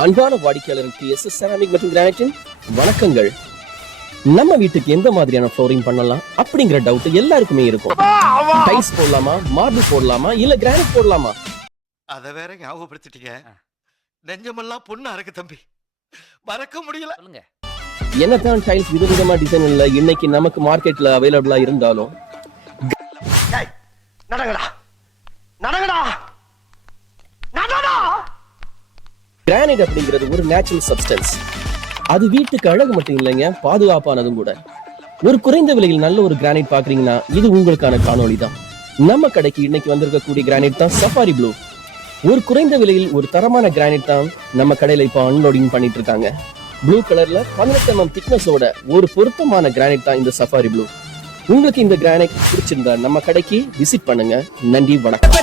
அன்பான வாடிக்கையாளருக்கு SS ceramic மற்றும் கிரானைட்டின் வணக்கங்கள். நம்ம வீட்டுக்கு எந்த மாதிரியான ஃப்ளோரிங் பண்ணலாம் அப்படிங்கிற டவுட் எல்லாருக்குமே இருக்கும். டைல்ஸ் போடலாமா, மார்பிள் போடலாமா, இல்ல கிரானைட் போடலாமா? அத வேற ஞாபகப்படுத்திட்டீங்க. நெஞ்சமெல்லாம் பொண்ணா இருக்கு தம்பி, மறக்க முடியல. என்னதான் டைல்ஸ் விதவிதமா டிசைன்ல இன்னைக்கு நமக்கு மார்க்கெட்ல அவைலபிளா இருந்தாலும் நடங்கடா நடங்கடா நடடா. கிரானைட் அப்படிங்கிறது ஒரு நேச்சுரல் சப்ஸ்டன்ஸ். அது வீட்டுக்கு அழகு மட்டும் இல்லைங்க, பாதுகாப்பானதும் கூட. ஒரு குறைந்த விலையில் நல்ல ஒரு கிரானைட் பாக்குறீங்கன்னா இது உங்களுக்கான காணொளி தான். நம்ம கடைக்கு இன்னைக்கு வந்திருக்கக்கூடிய கிரானைட் தான் சஃபாரி ப்ளூ. ஒரு குறைந்த விலையில் ஒரு தரமான கிரானைட் தான் நம்ம கடையில இப்போ அன்லோடிங் பண்ணிட்டு இருக்காங்க. ப்ளூ கலர்ல 18 mm திக்னஸோட ஒரு பொருத்தமான கிரானைட் தான் இந்த சஃபாரி ப்ளூ. உங்களுக்கு இந்த கிரானைட் பிடிச்சிருந்தா நம்ம கடைக்கு விசிட் பண்ணுங்க. நன்றி, வணக்கம்.